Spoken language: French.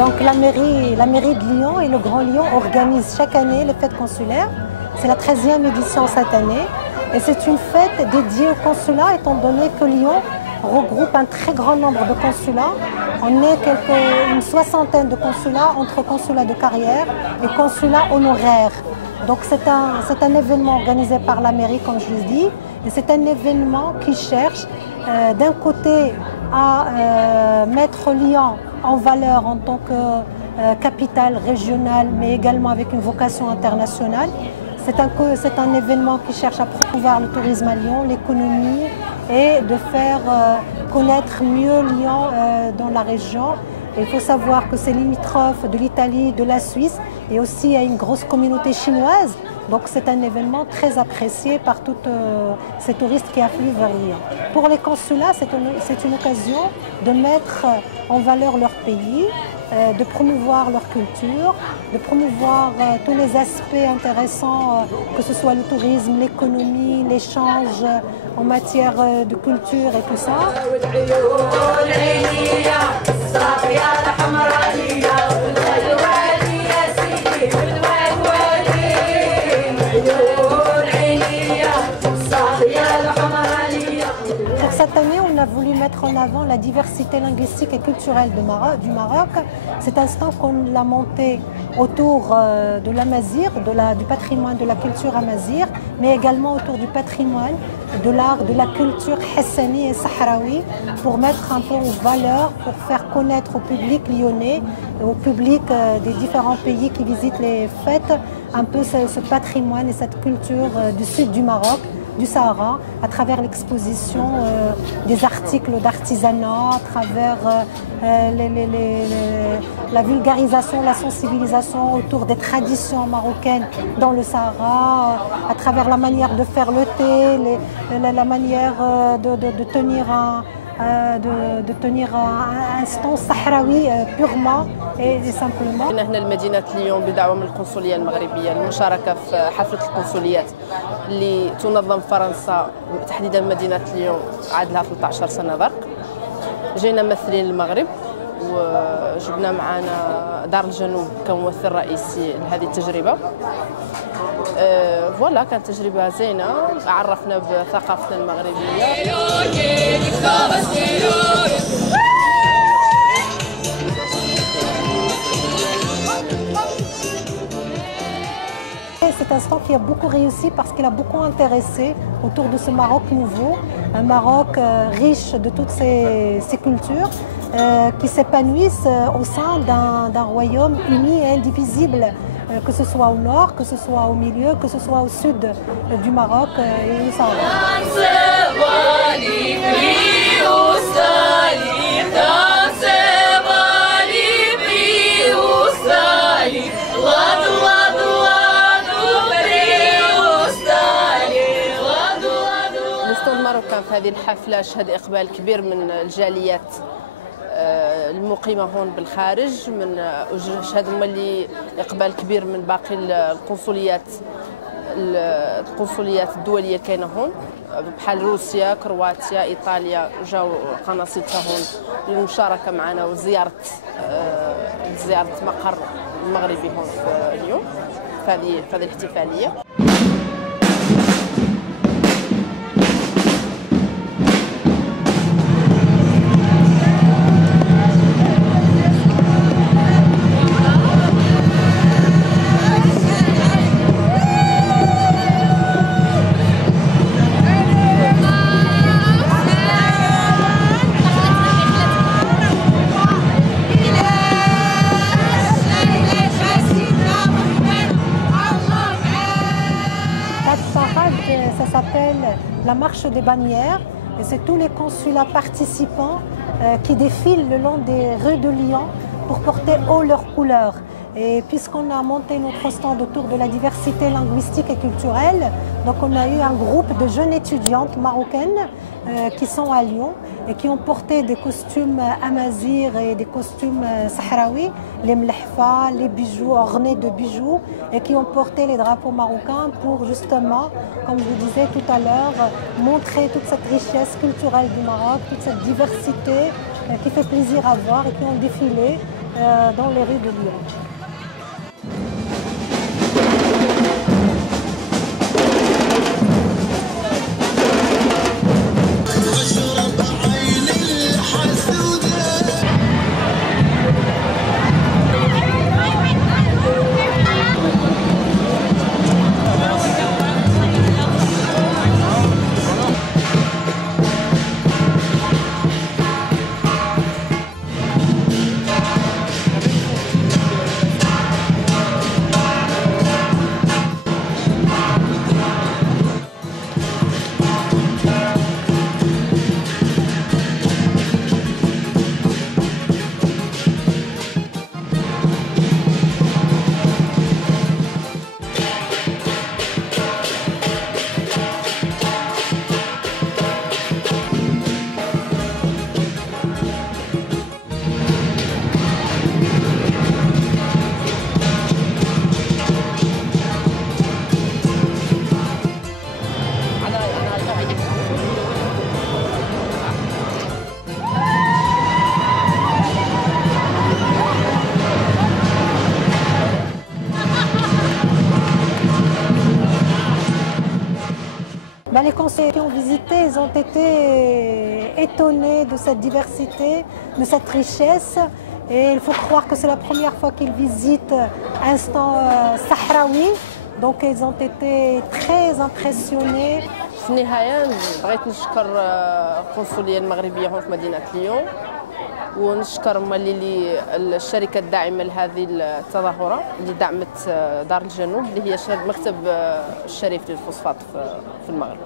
Donc la mairie de Lyon et le Grand Lyon organisent chaque année les fêtes consulaires. C'est la 13e édition cette année. Et c'est une fête dédiée au consulat, étant donné que Lyon regroupe un très grand nombre de consulats. On est une soixantaine de consulats, entre consulats de carrière et consulats honoraires. Donc c'est un événement organisé par la mairie, comme je l'ai dit, et c'est un événement qui cherche d'un côté à mettre Lyon en valeur en tant que capitale régionale, mais également avec une vocation internationale. C'est un événement qui cherche à promouvoir le tourisme à Lyon, l'économie et de faire connaître mieux Lyon dans la région. Et il faut savoir que c'est limitrophe de l'Italie, de la Suisse et aussi il y a une grosse communauté chinoise. Donc c'est un événement très apprécié par tous ces touristes qui affluent vers Lyon. Pour les consulats, c'est une occasion de mettre en valeur leur pays, de promouvoir leur culture, de promouvoir tous les aspects intéressants, que ce soit le tourisme, l'économie, l'échange en matière de culture et tout ça. Pour cette année, on a voulu mettre en avant la diversité linguistique et culturelle du Maroc. Cet instant qu'on l'a monté autour de l'amazigh, du patrimoine de la culture amazigh, mais également autour du patrimoine de l'art, de la culture hassani et sahraoui, pour mettre un peu en valeur, pour faire connaître au public lyonnais, au public des différents pays qui visitent les fêtes, un peu ce patrimoine et cette culture du sud du Maroc, du Sahara, à travers l'exposition des articles d'artisanat, à travers la vulgarisation, la sensibilisation autour des traditions marocaines dans le Sahara, à travers la manière de faire le thé, la manière de tenir un instant sahraoui purement et simplement. هنا لمدينة ليون بدعوة من القنصلية المغربية للمشاركة في حفلة القنصليات اللي تنظم فرنسا تحديدا مدينة ليون عاد لها 13 سنة برك. جينا ممثلين المغرب وجبنا معنا دار الجنوب كممثل رئيسي لهذه التجربة. فوالا كانت تجربة زينة، عرفنا بثقافتنا المغربية. Cet instant qui a beaucoup réussi parce qu'il a beaucoup intéressé autour de ce Maroc nouveau, un Maroc riche de toutes ces cultures qui s'épanouissent au sein d'un royaume uni et indivisible, que ce soit au nord, que ce soit au milieu, que ce soit au sud du Maroc et au Sahara. كان في هذه الحفلة شهد إقبال كبير من الجاليات المقيمة هون بالخارج، شهد مولي إقبال كبير من باقي القنصليات الدولية كاينة هون بحال روسيا، كرواتيا، إيطاليا، جاو قناصلتها هون للمشاركة معنا وزيارة مقر المغربي هون في اليوم في هذه الاحتفالية. Ça s'appelle la marche des bannières et c'est tous les consulats participants qui défilent le long des rues de Lyon pour porter haut leurs couleurs. Et puisqu'on a monté notre stand autour de la diversité linguistique et culturelle, donc on a eu un groupe de jeunes étudiantes marocaines qui sont à Lyon et qui ont porté des costumes amazirs et des costumes sahraouis, les mlehfa, les bijoux ornés de bijoux, et qui ont porté les drapeaux marocains pour justement, comme je vous disais tout à l'heure, montrer toute cette richesse culturelle du Maroc, toute cette diversité qui fait plaisir à voir et qui ont défilé dans les rues de Lyon. Les conseillers qui ont visité, ils ont été étonnés de cette diversité, de cette richesse. Et il faut croire que c'est la première fois qu'ils visitent un stand sahraoui. Donc ils ont été très impressionnés. في النهاية بغيت نشكر القنصلية المغربية هنا في مدينة ليون، ونشكر اللي الشركة الداعمة لهذه التظاهرة اللي دعمت دار الجنوب اللي هي مكتب الشريف للفوسفات في المغرب.